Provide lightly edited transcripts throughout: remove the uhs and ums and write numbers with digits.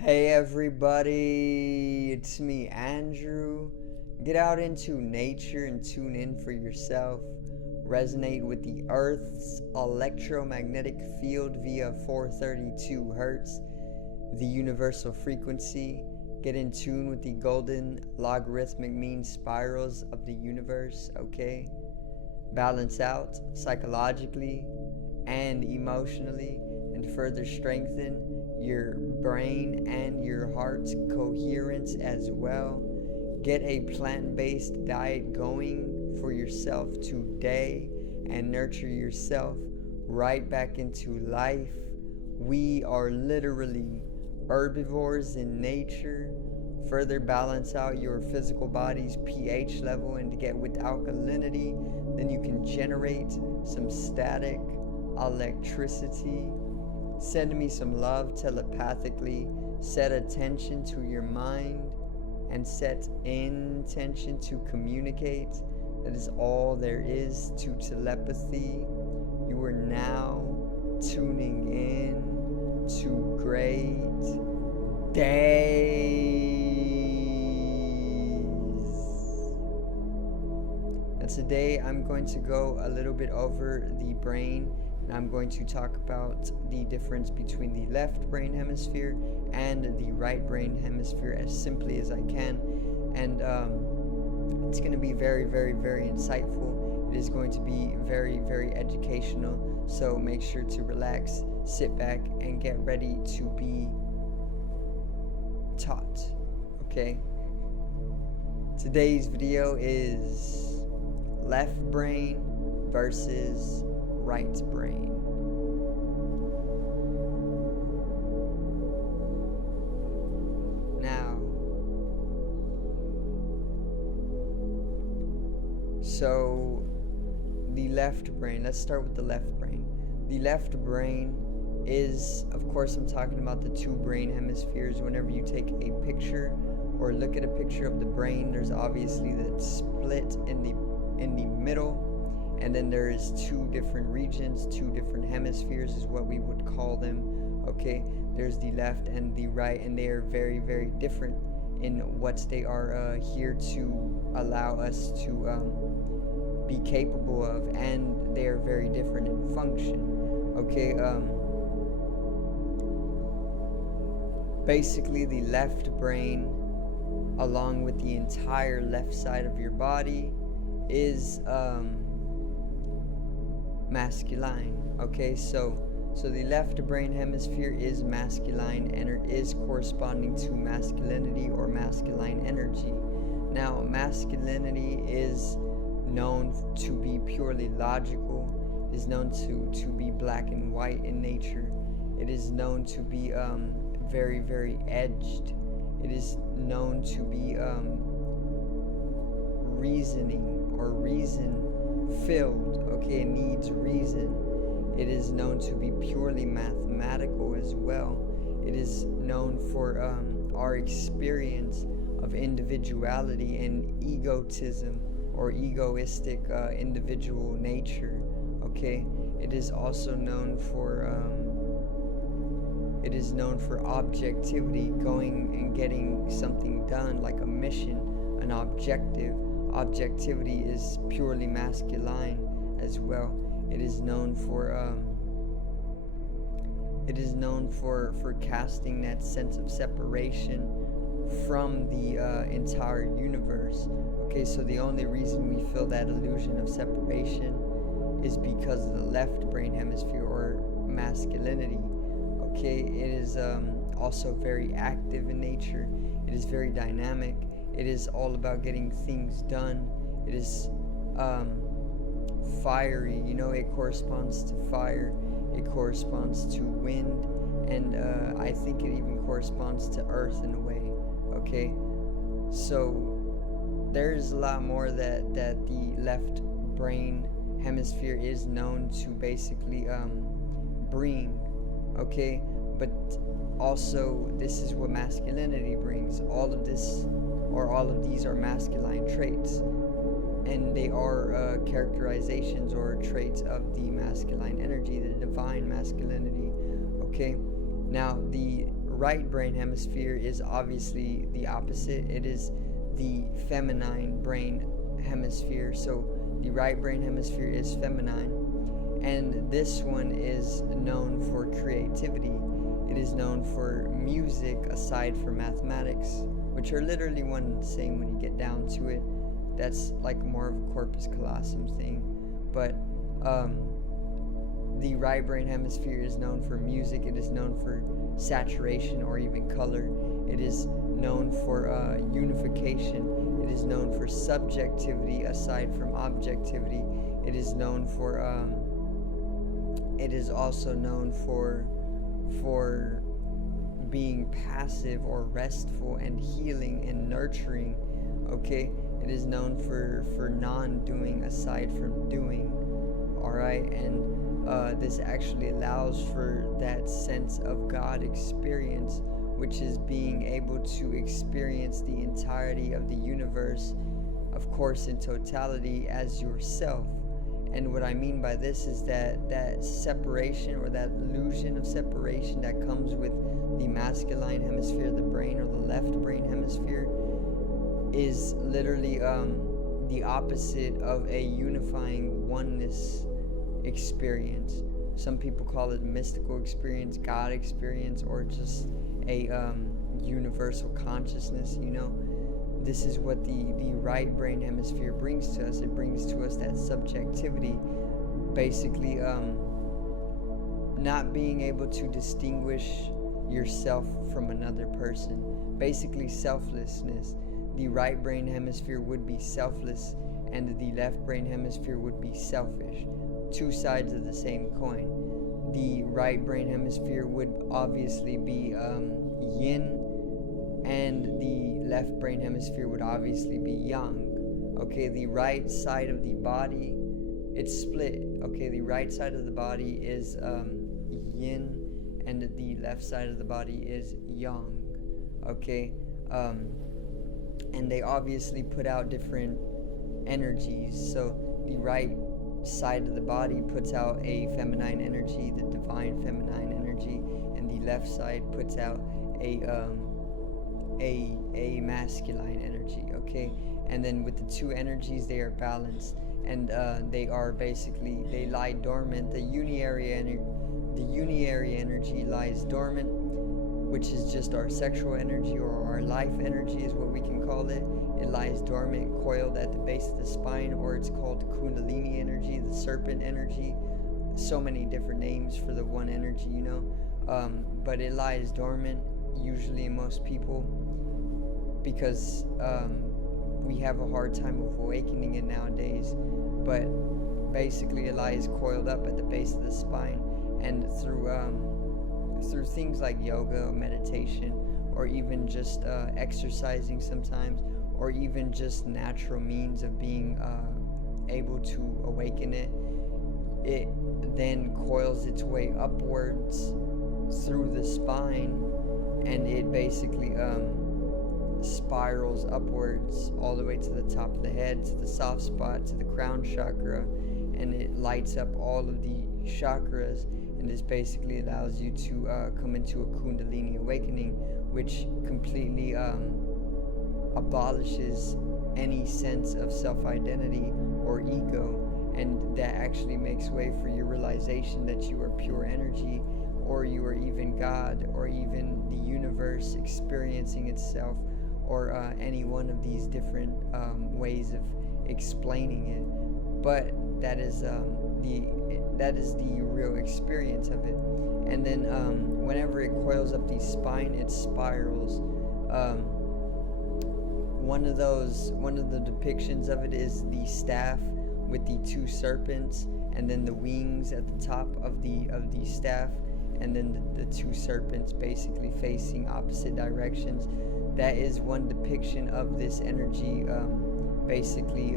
Hey everybody, it's me Andrew. Get out into nature and tune in for yourself. Resonate with the Earth's electromagnetic field via 432 Hertz, the universal frequency. Get in tune with the golden logarithmic mean spirals of the universe, okay? Balance out psychologically and emotionally, and further strengthen your brain and your heart's coherence as well. Get a plant-based diet going for yourself today and nurture yourself right back into life. We are literally herbivores in nature. Further balance out your physical body's pH level and to get with alkalinity, then you can generate some static electricity. Send me some love telepathically. Set attention to your mind and set intention to communicate. That is all there is to telepathy. You are now tuning in to great days. And today I'm going to go a little bit over the brain. I'm going to talk about the difference between the left brain hemisphere and the right brain hemisphere as simply as I can. And it's going to be very, very, very insightful. It is going to be very, very educational. So make sure to relax, sit back, and get ready to be taught. Okay? Today's video is left brain versus right brain. Now, so the left brain, let's start with the left brain. The left brain is, of course, I'm talking about the two brain hemispheres. Whenever you take a picture or look at a picture of the brain, there's obviously the split in the middle. And then there's two different regions, two different hemispheres is what we would call them, okay? There's the left and the right, and they are very, very different in what they are here to allow us to be capable of, and they are very different in function, okay? Basically, the left brain, along with the entire left side of your body, is masculine. Okay, so the left brain hemisphere is masculine and it is corresponding to masculinity or masculine energy. Now, masculinity is known to be purely logical, is known to be black and white in nature. It is known to be very, very edged. It is known to be reasoning or reason filled. Okay, it needs reason. It is known to be purely mathematical as well. It is known for our experience of individuality and egotism or egoistic individual nature. Okay, it is also known for objectivity, going and getting something done, like a mission, an objective. Objectivity is purely masculine as well. It is known for casting that sense of separation from the entire universe. Okay, so the only reason we feel that illusion of separation is because of the left brain hemisphere or masculinity. Okay, it is also very active in nature. It is very dynamic. It is all about getting things done. It is fiery, it corresponds to fire. It corresponds to wind, and I think it even corresponds to earth in a way. Okay, so there's a lot more that the left brain hemisphere is known to basically bring. Okay, but also this is what masculinity brings. All of these are masculine traits, and they are characterizations or traits of the masculine energy, the divine masculinity. Okay, now the right brain hemisphere is obviously the opposite. It is the feminine brain hemisphere. So the right brain hemisphere is feminine, and this one is known for creativity. It is known for music aside from mathematics, which are literally one and the same when you get down to it. That's like more of a corpus callosum thing. But the right brain hemisphere is known for music. It is known for saturation or even color. It is known for unification. It is known for subjectivity aside from objectivity. It is known for it is also known for being passive or restful and healing and nurturing. Okay, it is known for non-doing aside from doing. All right, and this actually allows for that sense of God experience, which is being able to experience the entirety of the universe, of course in totality, as yourself. And what I mean by this is that separation, or that illusion of separation that comes with the masculine hemisphere of the brain, or the left brain hemisphere, is literally the opposite of a unifying oneness experience. Some people call it mystical experience, God experience, or just a universal consciousness. This is what the right brain hemisphere brings to us. It brings to us that subjectivity, basically not being able to distinguish yourself from another person, basically selflessness. The right brain hemisphere would be selfless, and the left brain hemisphere would be selfish. Two sides of the same coin. The right brain hemisphere would obviously be yin, and the left brain hemisphere would obviously be yang. Okay, the right side of the body, it's split. Okay, the right side of the body is yin, and the left side of the body is yang. Okay, and they obviously put out different energies. So the right side of the body puts out a feminine energy, the divine feminine energy, and the left side puts out a masculine energy. Okay, and then with the two energies, they are balanced, and they lie dormant. The uniary energy lies dormant, which is just our sexual energy, or our life energy is what we can call it. It lies dormant, coiled at the base of the spine, or it's called kundalini energy, the serpent energy. So many different names for the one energy, but it lies dormant usually in most people, because we have a hard time of awakening it nowadays. But basically it lies coiled up at the base of the spine, and through things like yoga, meditation, or even just exercising sometimes, or even just natural means of being able to awaken it, it then coils its way upwards through the spine, and it basically spirals upwards all the way to the top of the head, to the soft spot, to the crown chakra, and it lights up all of the chakras, and this basically allows you to come into a kundalini awakening, which completely abolishes any sense of self-identity or ego, and that actually makes way for your realization that you are pure energy, or you are even God, or even the universe experiencing itself, or any one of these different ways of explaining it. But that is the real experience of it. And then whenever it coils up the spine, it spirals. One of the depictions of it is the staff with the two serpents, and then the wings at the top of the staff, and then the two serpents basically facing opposite directions. That is one depiction of this energy basically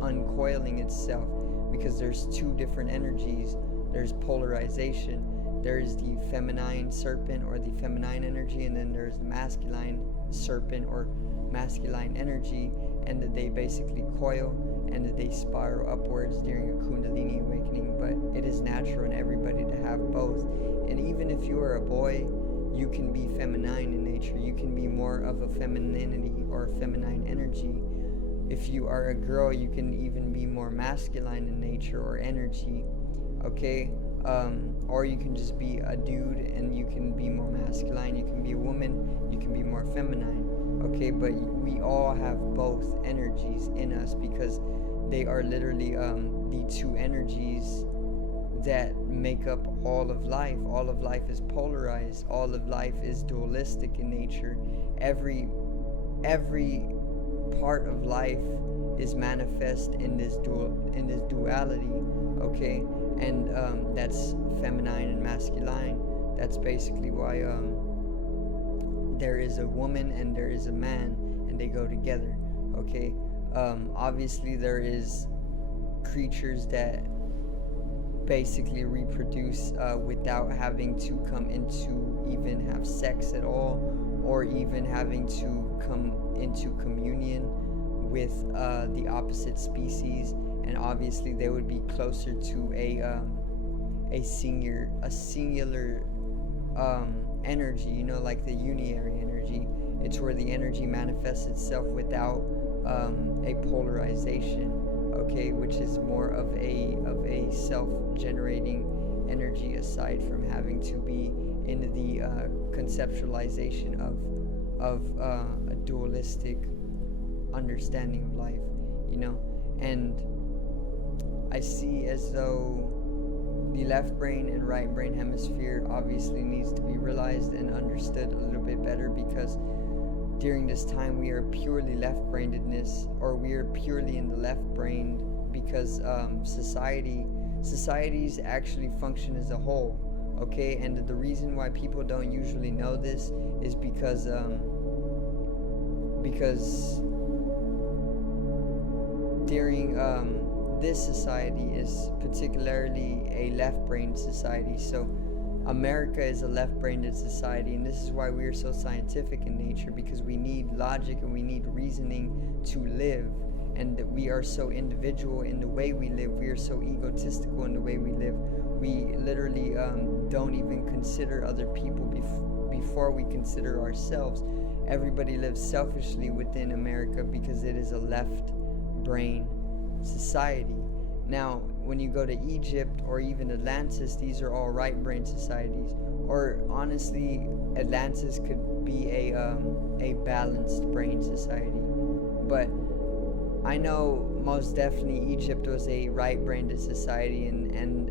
uncoiling itself, because there's two different energies. There's polarization. There's the feminine serpent, or the feminine energy, and then there's the masculine serpent, or masculine energy, and they basically coil and they spiral upwards during a kundalini awakening. But it is natural in everybody to have both. And even if you are a boy, you can be feminine in nature. You can be more of a femininity or feminine energy. If you are a girl, you can even be more masculine in nature or energy, okay? Or you can just be a dude and you can be more masculine. You can be a woman, you can be more feminine, okay? But we all have both energies in us, because they are literally the two energies that make up all of life. All of life is polarized. All of life is dualistic in nature. Every part of life is manifest in this duality, okay? And that's feminine and masculine. That's basically why there is a woman and there is a man, and they go together, okay? Obviously there is creatures that basically reproduce without having to come into even have sex at all, or even having to come into communion with the opposite species, and obviously they would be closer to a singular energy, you know, like the unitary energy. It's where the energy manifests itself without a polarization, okay, which is more of a self-generating energy, aside from having to be in the conceptualization of a dualistic understanding of life, you know. And I see as though the left brain and right brain hemisphere obviously needs to be realized and understood a little bit better, because during this time we are purely left-brainedness, or we are purely in the left brain, because societies actually function as a whole, okay? And the reason why people don't usually know this is because during this society is particularly a left-brained society. So America is a left-brained society, and this is why we are so scientific in nature, because we need logic and we need reasoning to live. And that we are so individual in the way we live. We are so egotistical in the way we live. We literally don't even consider other people before we consider ourselves. Everybody lives selfishly within America because it is a left-brain society. Now, when you go to Egypt or even Atlantis, these are all right-brain societies. Or honestly, Atlantis could be a balanced brain society. But I know most definitely Egypt was a right-brained society, and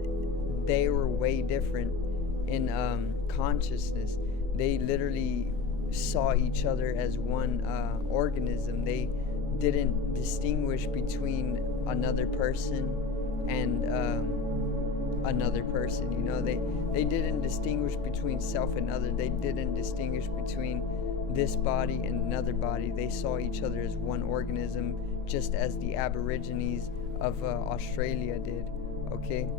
they were way different in consciousness. They literally saw each other as one organism. They didn't distinguish between another person and another person, you know. They didn't distinguish between self and other. They didn't distinguish between this body and another body. They saw each other as one organism, just as the Aborigines of Australia did, okay?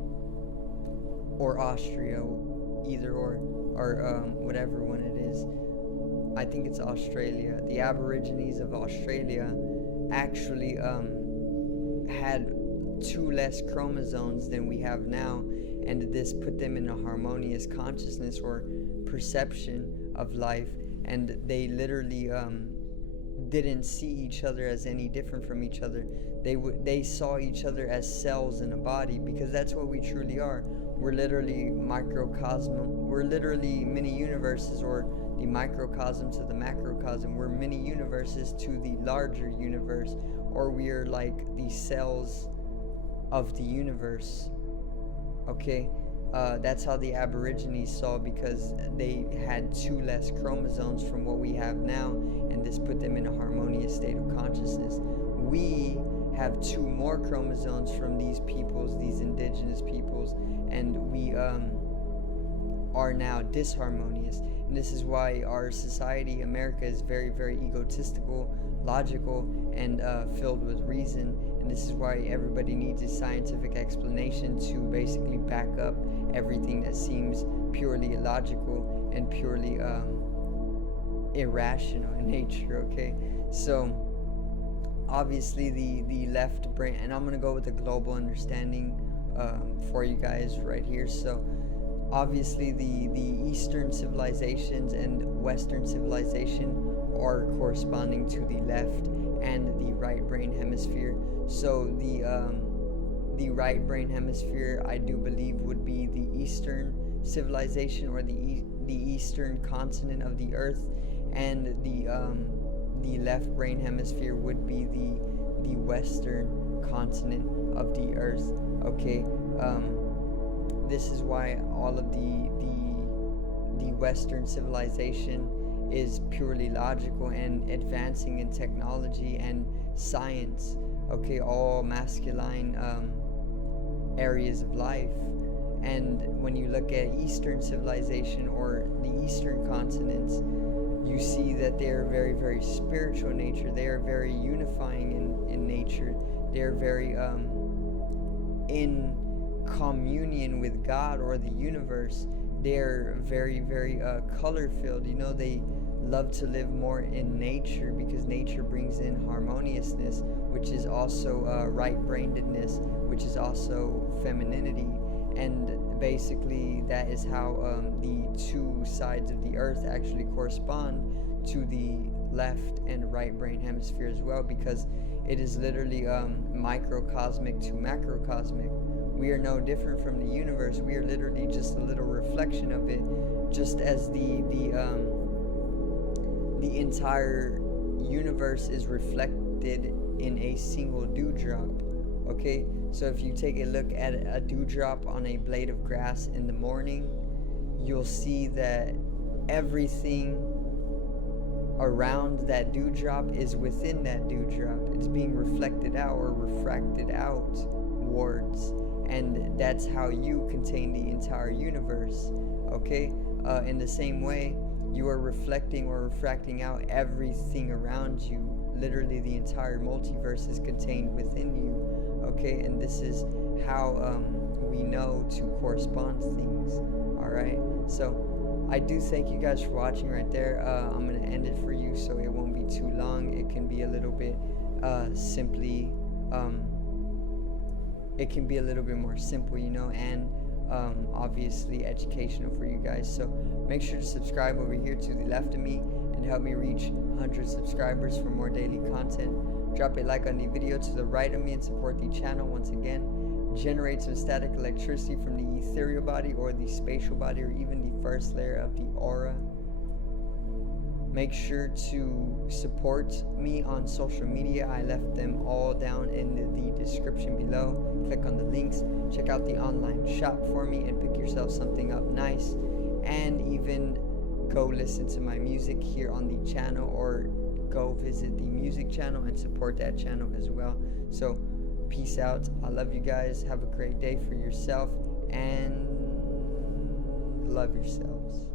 Or Austria, either or whatever one it is. I think it's Australia. The Aborigines of Australia actually had 2 less chromosomes than we have now, and this put them in a harmonious consciousness or perception of life, and they literally didn't see each other as any different from each other. They saw each other as cells in a body, because that's what we truly are. We're literally microcosm. We're literally mini universes, or the microcosm to the macrocosm. We're mini universes to the larger universe, or we are like the cells of the universe, okay? That's how the Aborigines saw, because they had 2 less chromosomes from what we have now, and this put them in a harmonious state of consciousness. We have 2 more chromosomes from these peoples, these indigenous peoples, and we are now disharmonious. And this is why our society, America, is very, very egotistical, logical, and filled with reason. And this is why everybody needs a scientific explanation to basically back up everything that seems purely illogical and purely irrational in nature, okay? So obviously the left brain, and I'm going to go with the global understanding for you guys right here. So obviously the Eastern civilizations and Western civilization are corresponding to the left and the right brain hemisphere. So the right brain hemisphere, I do believe, would be the Eastern civilization, or the eastern continent of the Earth, and the left brain hemisphere would be the western continent of the Earth. Okay, this is why all of the Western civilization is purely logical and advancing in technology and science. Okay, all masculine areas of life. And when you look at Eastern civilization or the Eastern continents, you see that they are very, very spiritual in nature. They are very unifying in nature. They are very in communion with God or the universe. They're very, very color filled. You know, they love to live more in nature because nature brings in harmoniousness, which is also right brainedness, which is also femininity. And basically that is how the two sides of the Earth actually correspond to the left and right brain hemisphere as well, because it is literally microcosmic to macrocosmic. We are no different from the universe. We are literally just a little reflection of it, just as the entire universe is reflected in a single dewdrop. Okay, so if you take a look at a dewdrop on a blade of grass in the morning, you'll see that everything around that dewdrop is within that dewdrop. It's being reflected out or refracted outwards, and that's how you contain the entire universe. Okay, in the same way, you are reflecting or refracting out everything around you. Literally, the entire multiverse is contained within you. Okay, and this is how we know to correspond things. All right, so I do thank you guys for watching right there. I'm gonna end it for you so it won't be too long. It can be a little bit it can be a little bit more simple, you know, and obviously educational for you guys. So make sure to subscribe over here to the left of me and help me reach 100 subscribers for more daily content. Drop a like on the video to the right of me and support the channel once again. Generate some static electricity from the ethereal body or the spatial body or even the first layer of the aura. Make sure to support me on social media. I left them all down in the description below. Click on the links, check out the online shop for me, and pick yourself something up nice. And even go listen to my music here on the channel, or go visit the music channel and support that channel as well. So peace out. I love you guys. Have a great day for yourself and love yourselves.